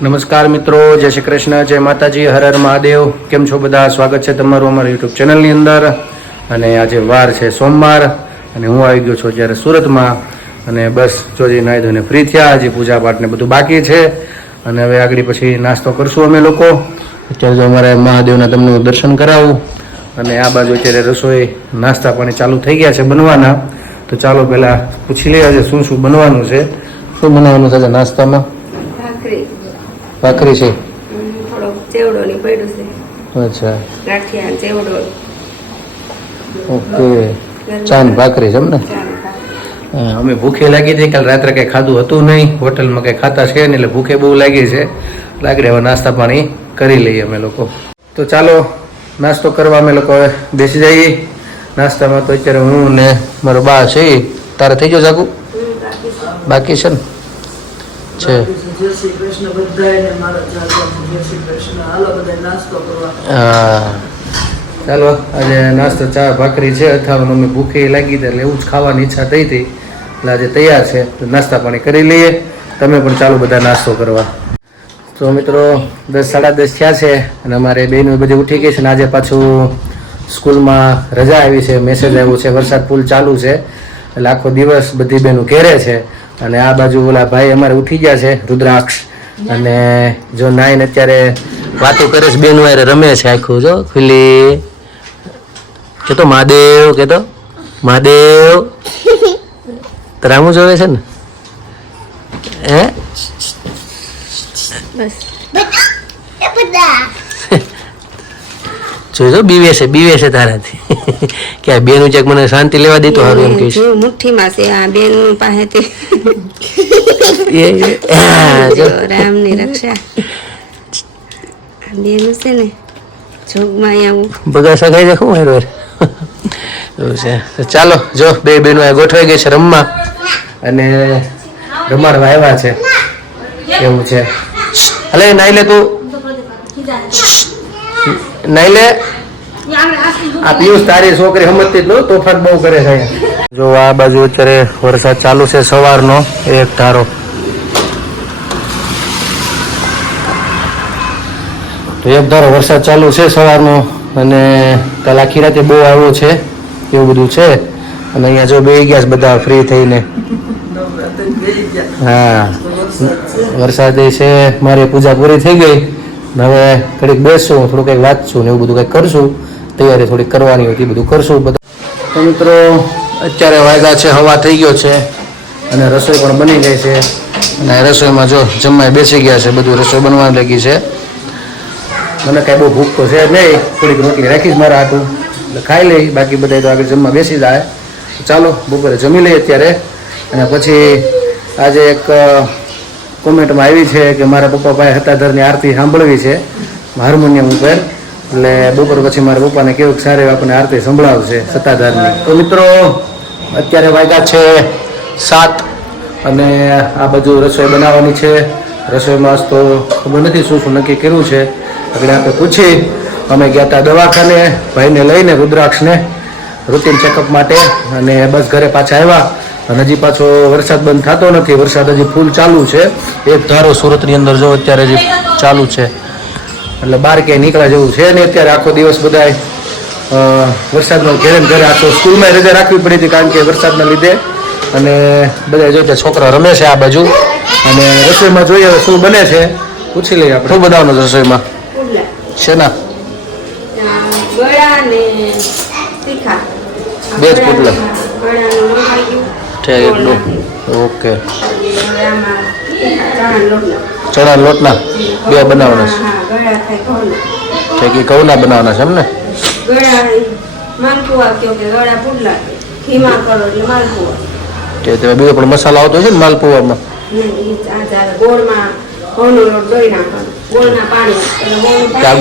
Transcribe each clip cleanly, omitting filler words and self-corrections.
નમસ્કાર મિત્રો, જય શ્રી કૃષ્ણ, જય માતાજી, હર હર મહાદેવ. કેમ છો બધા? સ્વાગત છે તમારું અમારા યુટ્યુબ ચેનલની અંદર. અને આજે વાર છે સોમવાર અને હું આવી ગયો છું અત્યારે સુરતમાં. અને બસ જોજી નાહી ધોઈને ફ્રી થયા. હજી પૂજા પાઠ ને બધું બાકી છે અને હવે આગળ પછી નાસ્તો કરશું અમે લોકો. અત્યારે જો અમારે મહાદેવના તમને હું દર્શન કરાવું અને આ બાજુ અત્યારે રસોઈ નાસ્તા પાણી ચાલુ થઈ ગયા છે બનવાના. તો ચાલો પહેલાં પૂછી લઈએ આજે શું શું બનવાનું છે. શું બનાવવાનું છે નાસ્તામાં? ભાખરી છે, થોડો ચેવડો ની પડ્યું છે. અચ્છા, ગાંઠિયા ચેવડો. ઓકે, ચાન ભાખરી છે એમ ને? અમે ભૂખે લાગી હતી કાલ રાત્રે કંઈ ખાધું હતું નહીં, હોટલમાં કંઈ ખાતા છે ને એટલે ભૂખે બહુ લાગી છે. લાગી હવે નાસ્તા પાણી કરી લઈએ અમે લોકો. તો ચાલો નાસ્તો કરવા અમે લોકો હવે બેસી જઈએ. નાસ્તામાં તો અત્યારે હું ને મારો બા છે. તારે થઈ ગયો જાગું? બાકી છે ને? છે. હા, ચાલો આજે નાસ્તો ચા ભાખરી છે. અથવા મમ્મી ભૂખી લાગી હતી એટલે એવું જ ખાવાની ઈચ્છા થઈ હતી એટલે આજે તૈયાર છે. તો નાસ્તા પાણી કરી લઈએ. તમે પણ ચાલો બધા નાસ્તો કરવા. તો મિત્રો 10 સાડા 10 થયા છે અને અમારે બેનું બધી ઉઠી ગઈ છે. અને આજે પાછું સ્કૂલમાં રજા આવી છે, મેસેજ આવ્યો છે, વરસાદ ફૂલ ચાલુ છે એટલે આખો દિવસ બધી બેનું ઘેરે છે. અને આ બાજુ ઓલા ભાઈ અમારે ઉઠી ગયા છે, રુદ્રાક્ષ, અને જો નાઈને અત્યારે વાતો કરે છે, બેનું હારે રમે છે આખું. જો ખુલ્લી કેતો મહાદેવ, કેતો મહાદેવ. રામુ જોવે છે ને? હે જોજો બીવે છે તારાથી. કે બેનું ચેક મને શાંતિ લેવા દે તો સારું એમ કહીશ. મુઠ્ઠીમાં છે આ બેન પાસેથી રામની રક્ષા. બેનું છે ને જોગમાં આવું બગાસા ખાઈ જાય. શું હારું એવું છે. ચાલો જો બે બેનો ગોઠવાઈ ગઈ છે રમવા અને રમાડવા આવ્યા છે એવું છે. હલે નાઈ લે તું, નાઈ લે. આ પિયુષ તારી છોકરી સમજતી જ નો, તોફાન બહુ કરે છે. જો આ બાજુ અત્યારે વરસાદ ચાલુ છે સવારનો એક ધારો. તો એક ધારો વરસાદ ચાલુ છે સવારનો અને કાલ આખી રાતે બહુ આવ્યો છે એવું બધું છે. અને અહીંયા જો બેસી ગયા બધા ફ્રી થઈને. હા, વરસાદ છે. મારી પૂજા પૂરી થઈ ગઈ. હવે ઘડીક બેસશું, થોડું કંઈક વાંચશું ને એવું બધું કંઈક કરશું. તૈયારી થોડીક કરવાની હતી, બધું કરશું બધા. તો મિત્રો અત્યારે વાગ્યા છે, હવા થઈ ગયો છે અને રસોઈ પણ બની ગઈ છે. અને રસોઈમાં જો જમવાય બેસી ગયા છે, બધું રસોઈ બનવા લાગી છે. મને કાંઈ બહુ ભૂખ તો છે નહીં, થોડીક રોટલી રાખીશ મારા હાટું એટલે ખાઈ લઈ. બાકી બધા તો આગળ જમવા બેસી જાય. ચાલો બપોરે જમી લઈએ અત્યારે. અને પછી આજે એક કોમેન્ટમાં આવી છે કે મારા પપ્પા પાસે હતાધરની આરતી સાંભળવી છે હાર્મોનિયમ ઉપર. એટલે બપોર પછી મારા પપ્પાને કેવું કે સારી આપણને આરતી સંભળાવશે સત્તાધારની. તો મિત્રો અત્યારે વાગ્યા છે 7 અને આ બાજુ રસોઈ બનાવવાની છે. રસોઈમાં તો ખબર નથી શું શું નક્કી કર્યું છે, એટલે આપણે પૂછી. અમે ગયા હતા દવાખાને ભાઈને લઈને, રુદ્રાક્ષને રૂટીન ચેકઅપ માટે, અને બસ ઘરે પાછા આવ્યા. અને હજી પાછો વરસાદ બંધ થતો નથી. વરસાદ હજી ફૂલ ચાલુ છે એક ધારો સુરતની અંદર. જો અત્યારે હજી ચાલુ છે એટલે બહાર ક્યાંય નીકળ્યા જેવું છે ને. અત્યારે આખો દિવસ બધાય વરસાદમાં ઘરે ઘરે. આખો સ્કૂલમાં રજા રાખવી પડી હતી કારણ કે વરસાદના લીધે. અને બધા જો છોકરા રમે છે આ બાજુ. અને રસોઈમાં જોઈએ શું બને છે, પૂછી લઈએ આપણે. શું બનાવવાનું છે રસોઈમાં? શેના? બે જ પુટલા. ઓકે, ચણા લોટના બે બનાવવાના છે. ઠીક, ઘઉંના બનાવવાના છે એમ ને? કે તમે બીજો પણ મસાલો આવતો છે ને માલપુવામાં?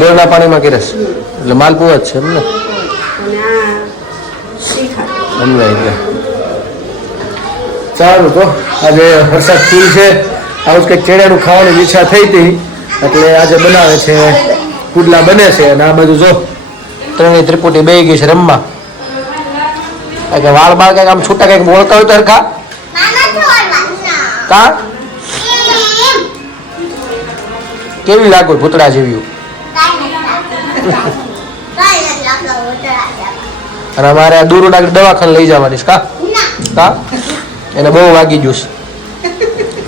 ગોળના પાણીમાં કરે છે એટલે માલપુવા જ છે એમ ને? સમજાય. સારું, તો આજે વરસાદ ફૂલ છે. આવું કંઈક ચેડાનું ખાવાની ઈચ્છા થઈ હતી એટલે આજે બનાવે છે, પુડલા બને છે. અને આ બાજુ જો ત્રણેય ત્રિપુટી બેસી ગઈ છે રમવા. વાળ બાળ કંઈક આમ છૂટા કંઈક બોલતા હોય તો હરખા કા કેવી લાગો ભૂતળા જેવી? અને અમારે આ દૂર દવાખાને લઈ જવાની છે કા? કા એને બહુ વાગી ગયું છે,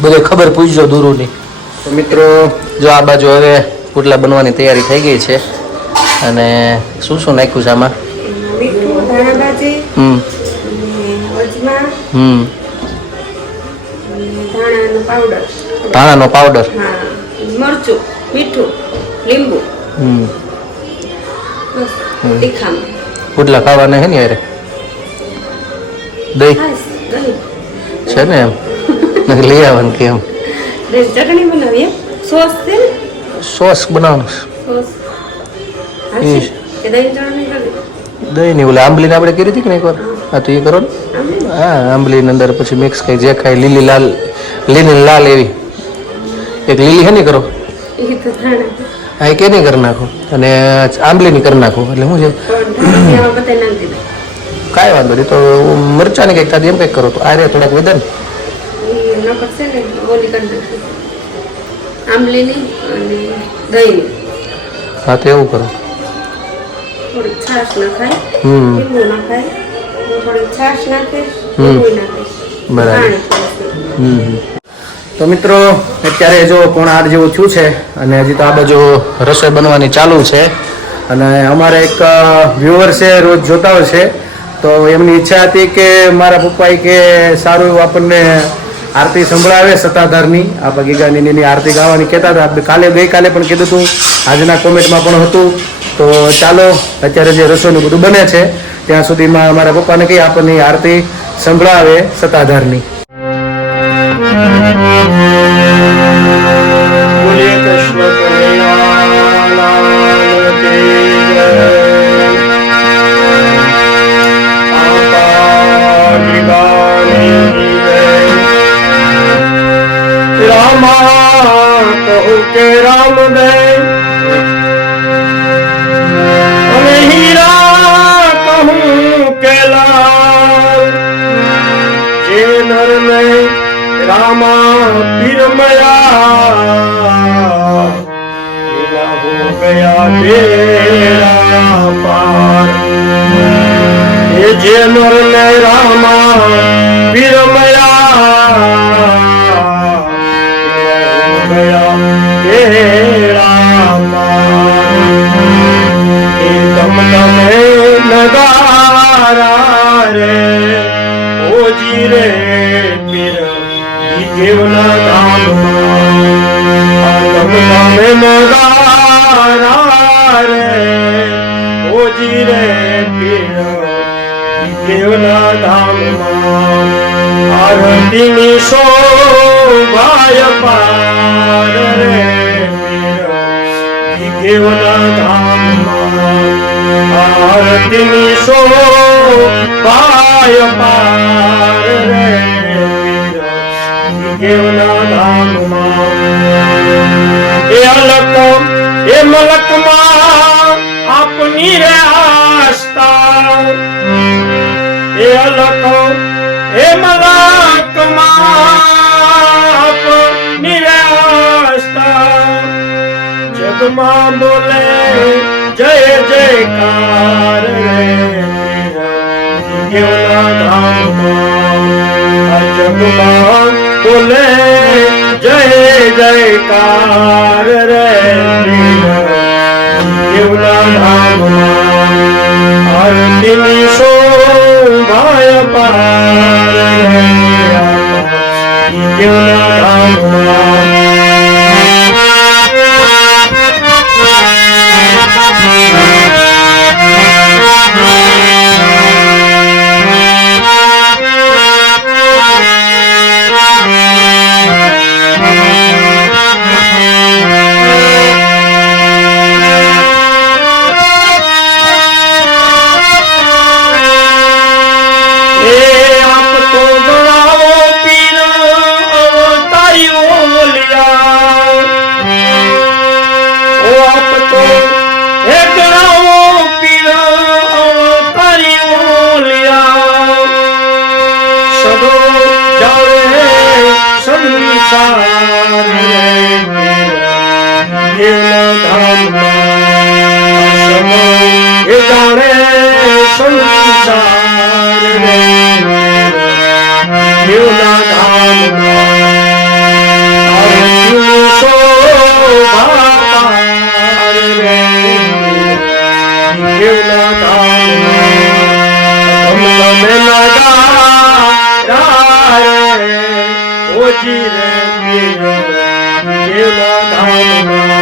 બધે ખબર પૂછજો દૂરુની. તો મિત્રો જો આ બાજુ હવે પુટલા બનવાની તૈયારી થઈ ગઈ છે. અને શું શું નાખ્યું છે આમાં? મીઠું, ધાણા ભાજી, હમ અજમા, હમ ધાણાનો પાવડર, ધાણાનો પાવડર, હા, મરચું, મીઠું, લીંબુ, હમ બસ તીખામાં. પુટલા ખાવાના છે ને યાર? દહીં ખાસ દહીં. છે ને એમ લઈ આવવાનું કે એમ? દહીં ચટણી બનાવીએ, સોસ છે ને, સોસ બનાવવાનું સોસ હાલશે કે દહીં ચટણી કરી? દહીં ની ઓલા આંબલીને આપણે કરી હતી કે નહીં એકવાર? હા તો એ કરો ને. હા આંબલીની અંદર પછી મિક્સ કરી જે ખાય લીલી લાલ એવી એક લીલી હે ને કરો. એ તો ધાણા હા એ કે નહીં કરી નાખો અને આંબલીની કરી નાખો એટલે શું છે ધાણા એમાં બધા નાખી દીધા. કાંઈ વાંધો નહીં. તો મરચાની કંઈક તાદી એમ કંઈક કરો તો આ રે થોડાક વધે ને. એ નકર છે ને ઓલી કરી નાખી આંબલીની અને દહીંની. હા તો એવું કરો. થોડીક છાશ નાખાય, હમ લીંબુ નાખાય, થોડીક છાશ નાખે, હમ. લીંબુ નાખે, બરાબર. પાણી થોડુંક. હમ તો મિત્રો અત્યારે જો 7:30 જેવું થયું છે અને હજી તો આ બાજુ રસોઈ બનવાની ચાલુ છે. અને અમારે એક વ્યુઅર છે રોજ જોતા હોય છે, તો એમની ઈચ્છા હતી કે મારા પપ્પાએ કે સારું એવું આપણને આરતી સંભળાવે સત્તાધારની, આપણા ગીગાની આરતી ગાવાની કહેતા હતા. ગઈકાલે પણ કીધું હતું, આજના કોમેન્ટમાં પણ હતું. તો ચાલો અત્યારે જે રસોઈનું બધું બને છે ત્યાં સુધીમાં અમારા પપ્પાને કહી આપણને આરતી સંભળાવે સત્તાધારની. બોલીએ કૃષ્ણ કનૈયાલાલ કી જય. આપા ગીગાની જય. રામા કહું કે રામદેવ અને હીરા કહું કે લાલ, જે નરને રામા પીરમયા એના હો ગયા બેડા પાર. એ જે નરને રામા પીરમયા ગયા બેડા પાર. એ તમને નગારા રે ઓજી રે પીર દેવના ધામમાં. તમને નગારા રે ઓજી રે પીર દેવના ધામમાં. આરતીની શોભાય પાર રે પીર દેવના ધામમાં. આરતીની શોભાય પાર રે દેવના ધામમાં. એ અલક એ મલકમાં આપની રે આસ્થા. એ અલક એ મલકમાં આપની રે આસ્થા. જગમાં બોલે જય જયકાર રે દેવના ધામમાં. આ જગમાં બોલે જય જયકાર રે દેવના ધામમાં. આરતીની શોભાય પાર રે દેવના ધામમાં. એ દેવના ધામમાં એ જાણે સંસાર રે દેવના ધામમાં આરતી શોભા પાર રે દેવના ધામમાં તમે લગા રે ઓજી રે દેવના ધામમાં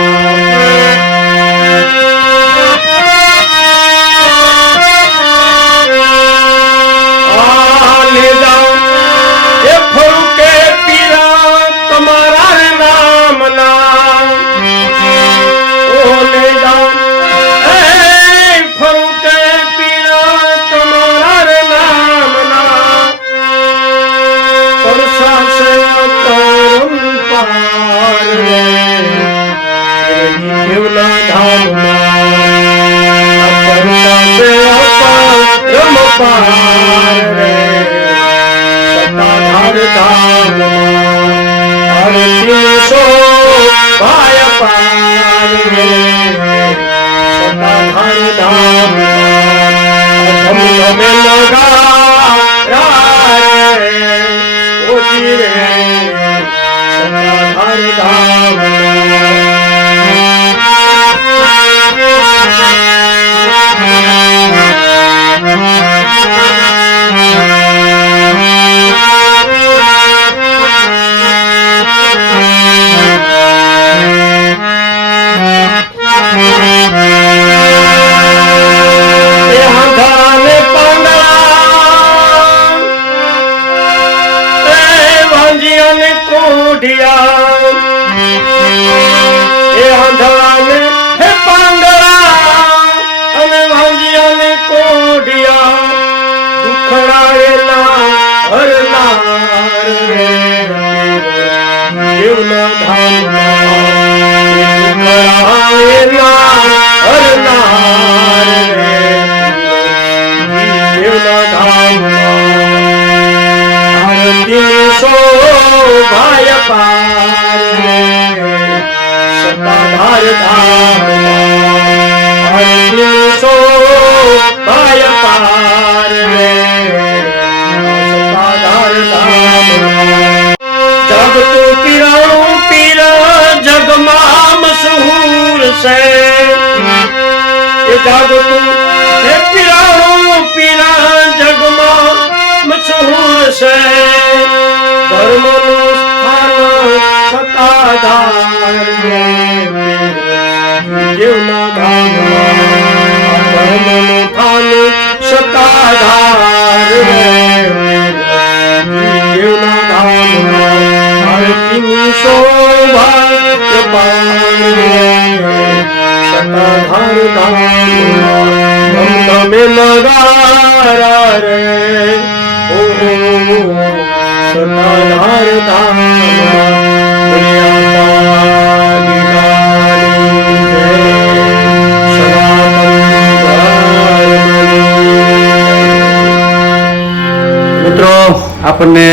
આપણને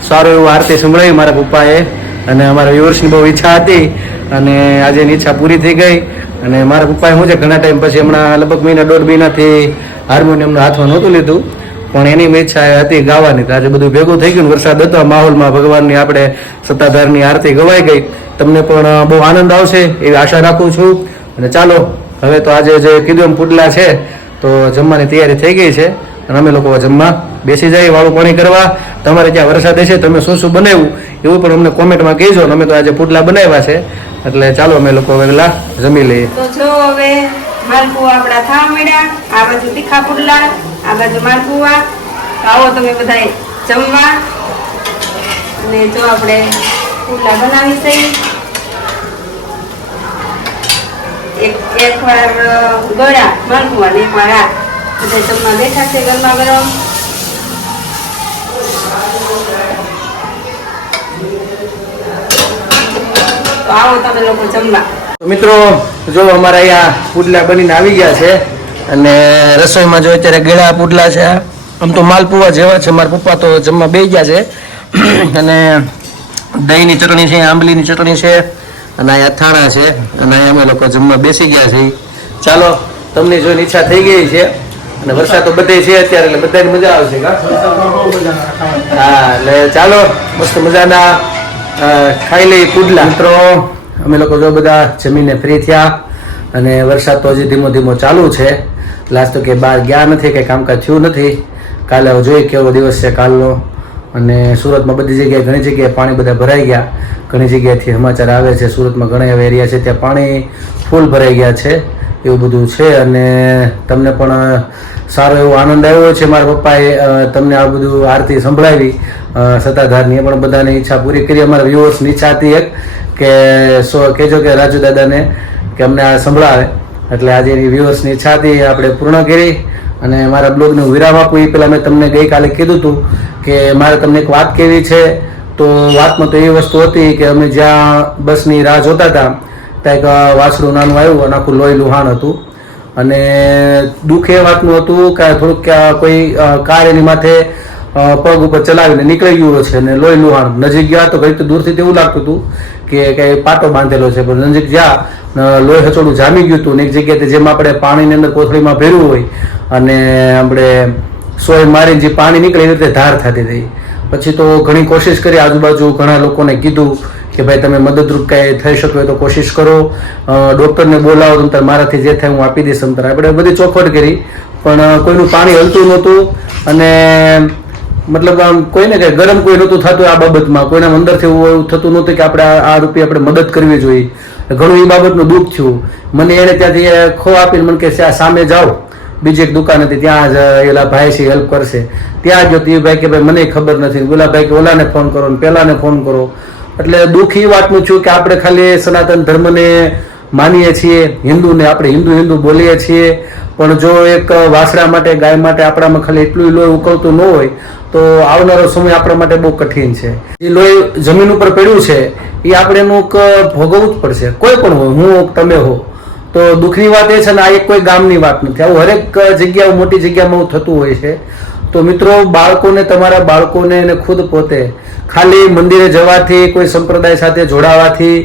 સારું એવું આરતી સંભળાવી મારા પપ્પાએ અને અમારા વ્યુઅર્સની બહુ ઈચ્છા હતી અને આજે એની ઈચ્છા પૂરી થઈ ગઈ અને મારા પપ્પાએ શું છે ઘણા ટાઈમ પછી હમણાં લગભગ મહિના 1.5 મહિનાથી હાર્મોનિયમનું હાથમાં નહોતું લીધું પણ એની ઈચ્છા હતી ગાવાની તો આજે બધું ભેગું થઈ ગયું વરસાદ હતો માહોલમાં ભગવાનની આપણે સત્તાધારની આરતી ગવાઈ ગઈ તમને પણ બહુ આનંદ આવશે એવી આશા રાખું છું અને ચાલો હવે તો આજે જે કીધું એમ પુડલા છે તો જમવાની તૈયારી થઈ ગઈ છે અને અમે લોકો જમવા બેસી જાય વાળું પાણી કરવા તમારે ત્યાં વરસાદ છે તમે શું શું બનાવ્યું એવું પણ અમને કોમેન્ટમાં કહેજો અમે તો આજે પુડલા બનાવ્યા છે એટલે ચાલો અમે લોકો વહેલા જમી લઈએ તો જો હવે માલપુઆ આપણા થવા મળ્યા આ બાજુ તીખા પુડલા આ બાજુ માલપુઆ આવો તમે બધા જમવા અને જો આપણે પુડલા બનાવી છે એક વાર ગળા માલપુઆ ને એક વાર આ બધા જમવા બેઠા છે ગરમા ગરમ તો આવો તમે લોકો જમવા મિત્રો જો અમારા અહીંયા પુડલા બનીને આવી ગયા છે અને રસોઈમાં જો અત્યારે ગળા પુડલા છે આમ તો માલપુઆ જેવા છે મારા પપ્પા તો જમવા બેસી ગયા છે અને દહીંની ચટણી છે આંબલીની ચટણી છે અને અહીંયા અથાણા છે અને અહીંયા અમે લોકો જમવા બેસી ગયા છીએ. ચાલો, તમને જોઈને ઈચ્છા થઈ ગઈ છે અને વરસાદ તો બધે છે અત્યારે એટલે બધાને મજા આવશે કા? હા, એટલે ચાલો મસ્ત મજાના ખાઈ લઈ પુડલા. મિત્રો અમે લોકો જો બધા જમીને ફ્રી થયા અને વરસાદ તો હજી ધીમો ધીમો ચાલુ છે. લાસ્ટ તો કે બહાર ગયા નથી, કંઈ કામકાજ થયું નથી. કાલે હવે જોઈએ કેવો દિવસ છે કાલનો. અને સુરતમાં બધી જગ્યાએ ઘણી જગ્યાએ પાણી બધા ભરાઈ ગયા. ઘણી જગ્યાએથી સમાચાર આવે છે સુરતમાં ઘણા એવા એરિયા છે ત્યાં પાણી ફૂલ ભરાઈ ગયા છે, એવું બધું છે. અને તમને પણ સારો એવો આનંદ આવ્યો છે. મારા પપ્પાએ તમને આ બધું આરતી સંભળાવી સત્તાધારની, એ પણ બધાની ઈચ્છા પૂરી કરી. અમારા વ્યુઅર્સની ઈચ્છા હતી એક કે કહેજો કે રાજુ દાદાને કે અમને આ સંભળાવે, એટલે આજે એની વ્યુઅર્સની ઈચ્છા હતી આપણે પૂર્ણ કરી. અને મારા બ્લોગનું વિરામ આપું એ પહેલાં મેં તમને ગઈકાલે કીધું હતું કે મારે તમને એક વાત કહેવી છે. તો વાતમાં તો એ વસ્તુ હતી કે અમે જ્યાં બસની રાહ જોતા હતા ત્યાં એક વાસડું નાનું આવ્યું અને આખું લોહી લુહાણ હતું. અને દુઃખ એ વાતનું હતું કે થોડુંક કોઈ કાર એની માથે પગ ઉપર ચલાવીને નીકળી ગયું છે અને લોહી લુહાણ. નજીક ગયા તો ઘડી તો દૂરથી તેવું લાગતું હતું કે કંઈ પાટો બાંધેલો છે, પણ નજીક જ્યાં લોહી હચોડું જામી ગયું હતું. ને એક જગ્યાએ જેમ આપણે પાણીની અંદર કોથળીમાં ભેરવું હોય અને આપણે સોય મારીને જે પાણી નીકળે એ રીતે ધાર થતી હતી. પછી તો ઘણી કોશિશ કરી, આજુબાજુ ઘણા લોકોને કીધું કે ભાઈ તમે મદદરૂપ કાંઈ થઈ શકો તો કોશિશ કરો, ડૉક્ટરને બોલાવો, તમ તારે મારાથી જે થાય હું આપી દઈશ. તમ તારે આપણે બધી ચોખવટ કરી પણ કોઈનું પાણી હલતું નહોતું. અને મતલબ આમ કોઈને કંઈ ગરમ કોઈ નહોતું થતું આ બાબતમાં. કોઈના અંદરથી એવું થતું નહોતું કે આપણે આ રૂપિયા આપણે મદદ કરવી જોઈએ. ઘણું એ બાબતનું દુઃખ થયું મને. એણે ત્યાંથી ખો આપીને મને કે સામે જાઓ, બીજી એક દુકાન હતી ત્યાં જ એલા ભાઈ છે હેલ્પ કરશે. ત્યાં ગયો એ ભાઈ કે ભાઈ મને ખબર નથી, ઓલા ભાઈ કે ઓલાને ફોન કરો ને પેલાને ફોન કરો. એટલે દુઃખ એ વાતનું છું કે આપણે ખાલી સનાતન ધર્મને માનીએ છીએ, હિન્દુને આપણે હિન્દુ બોલીએ છીએ, પણ જો એક વાસડા માટે ગાય માટે આપણામાં ખાલી એટલું લોહી ઉકળતું ન હોય તો આવનારો સમય આપણા માટે બહુ કઠિન છે. એ લોહી જમીન ઉપર પડ્યું છે એ આપણે એનું ભોગવવું જ પડશે, કોઈ પણ હોય, હું તમે હો. તો દુઃખની વાત એ છે ને આ એક કોઈ ગામની વાત નથી, આવું હરેક જગ્યા મોટી જગ્યામાં થતું હોય છે. તો મિત્રો બાળકોને, તમારા બાળકોને એને ખુદ પોતે ખાલી મંદિરે જવાથી, કોઈ સંપ્રદાય સાથે જોડાવાથી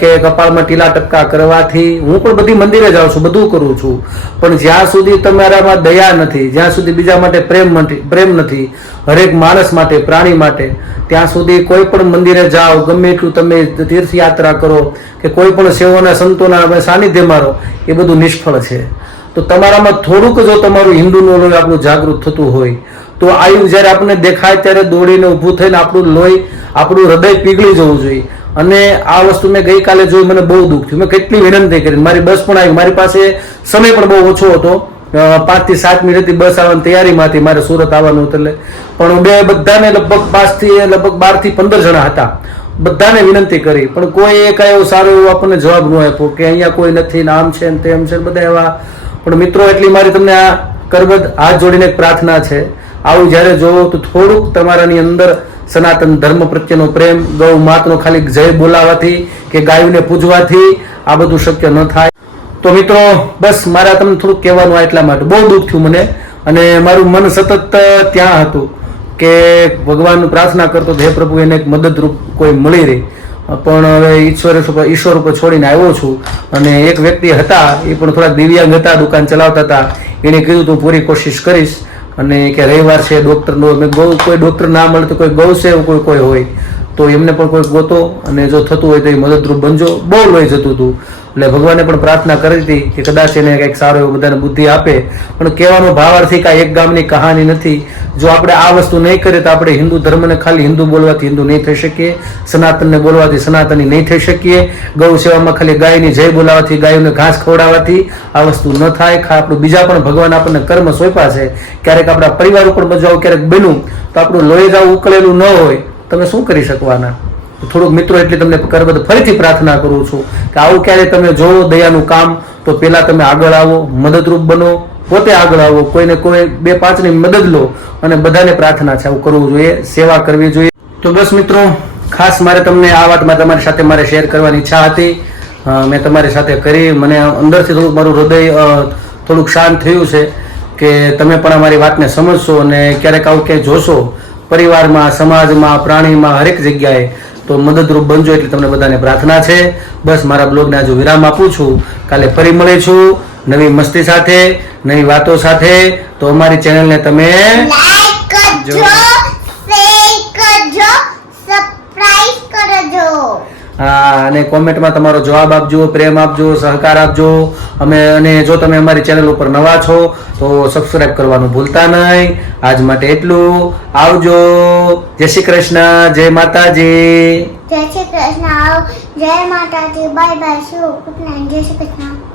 કે કપાળમાં ટીલા ટપકા કરવાથી, હું પણ બધી મંદિરે જાઉં છું, બધું કરું છું, પણ જ્યાં સુધી તમારામાં દયા નથી, જ્યાં સુધી બીજા માટે પ્રેમ નથી, હરેક માણસ માટે, પ્રાણી માટે, ત્યાં સુધી કોઈ પણ મંદિરે જાઓ, ગમે એટલું તમે તીર્થયાત્રા કરો કે કોઈ પણ સેવાના સંતોના સાનિધ્યમાં રહો, એ બધું નિષ્ફળ છે. તો તમારામાં થોડુંક જો તમારું હિન્દુનું લોહી આપણું જાગૃત થતું હોય તો આયુ જ્યારે આપણને દેખાય ત્યારે દોડીને ઊભું થઈને આપણું લોહી, આપણું હૃદય પીગળી જવું જોઈએ. અને આ વસ્તુ મેં ગઈકાલે જોઈ, મને બહુ દુઃખ થયું. મેં કેટલી વિનંતી કરી, મારી બસ પણ આવી, મારી પાસે સમય પણ બહુ ઓછો હતો, 5 થી 7 મિનિટથી બસ આવવાની તૈયારીમાં હતી, મારે સુરત આવવાનું હતું. એટલે પણ બધાને લગભગ 12 થી 15 જણા હતા, બધાને વિનંતી કરી પણ કોઈ કઈ એવો સારો એવો આપણને જવાબ ન આપ્યો કે અહીંયા કોઈ નથી ને આમ છે ને તેમ છે બધા એવા. પણ મિત્રો એટલી મારી તમને આ કરબદ્ધ હાથ જોડીને એક પ્રાર્થના છે, આવું જ્યારે જોવો તો થોડુંક તમારાની અંદર સનાતન ધર્મ પ્રત્યેનો પ્રેમ, ગૌ માતનો ખાલી જય બોલાવાથી કે ગાયોને પૂજવાથી આ બધું શક્ય ન થાય. તો મિત્રો બસ મારા તમને થોડુંક કહેવાનું આ એટલા માટે. બહુ દુઃખ થયું મને અને મારું મન સતત ત્યાં હતું કે ભગવાનનું પ્રાર્થના કરતો હે પ્રભુ એને એક મદદરૂપ કોઈ મળી રહી. પણ હવે ઈશ્વર ઉપર છોડીને આવ્યો છું. અને એક વ્યક્તિ હતા, એ પણ થોડા દિવ્યાંગ હતા, દુકાન ચલાવતા હતા, એને કીધું તું પૂરી કોશિશ કરીશ. અને કે રવિવાર છે, ડૉક્ટરનો કોઈ ડૉક્ટર ના મળે તો કોઈ ગૌ છે કોઈ હોય તો એમને પણ કોઈ ગોતો અને જો થતું હોય તો એ મદદરૂપ બનજો. બહુ લોહી જતું હતું એટલે ભગવાને પણ પ્રાર્થના કરી હતી કે કદાચ એને કંઈક સારો એવો બધાને બુદ્ધિ આપે. પણ કહેવાનો ભાવાર્થી કાંઈ એક ગામની કહાની નથી. જો આપણે આ વસ્તુ નહીં કરીએ તો આપણે હિન્દુ ધર્મને ખાલી હિન્દુ બોલવાથી હિન્દુ નહીં થઈ શકીએ, સનાતનને બોલવાથી સનાતની નહીં થઈ શકીએ, ગૌ સેવામાં ખાલી ગાયની જય બોલાવવાથી, ગાયોને ઘાસ ખવડાવવાથી આ વસ્તુ ન થાય. આપણું બીજા પણ ભગવાન આપણને કર્મ સોંપ્યા છે, ક્યારેક આપણા પરિવાર ઉપર બજાવ ક્યારેક બન્યું તો આપણું લોહી જાવ ઉકળેલું ન હોય, તમે શું કરી શકવાના. થોડુંક મિત્રો એટલી તમને કરબદ્ધ ફરીથી પ્રાર્થના કરું છું કે આવું ક્યારે તમે જોવો દયાનું કામ તો પહેલા તમે આગળ આવો, મદદરૂપ બનો, પોતે આગળ આવો, કોઈને કોઈ 2-5ની મદદ લો. અને બધાને પ્રાર્થના છે આવું કરવું જોઈએ, સેવા કરવી જોઈએ. તો બસ મિત્રો ખાસ મારે તમને આ વાતમાં તમારી સાથે મારે શેર કરવાની ઈચ્છા હતી, મેં તમારી સાથે કરી. મને અંદરથી થોડુંક મારું હૃદય થોડુંક શાંત થયું છે કે તમે પણ અમારી વાતને સમજશો અને ક્યારેક આવું ક્યાંય જોશો પરિવારમાં, સમાજમાં, પ્રાણીમાં, હરેક જગ્યાએ તો મદદરૂપ બનજો એટલી તમને બધાને પ્રાર્થના છે. બસ મારા બ્લોગને આજે વિરામ આપું છું. કાલે ફરી મળીશું નવી મસ્તી સાથે, નવી વાતો સાથે. તો અમારી ચેનલને તમે લાઈક કરજો, શેર કરજો, સબસ્ક્રાઇબ કરજો. હા, અને કોમેન્ટમાં તમારો જવાબ આપજો, પ્રેમ આપજો, સહકાર આપજો. અને જો તમે અમારી ચેનલ ઉપર નવા છો તો સબસ્ક્રાઇબ કરવાનું ભૂલતા નહીં. આજ માટે એટલું. આવજો. જય શ્રી કૃષ્ણ. જય માતાજી. જય શ્રી કૃષ્ણ. જય માતાજી. Bye bye. Good night. જય શ્રી કૃષ્ણ.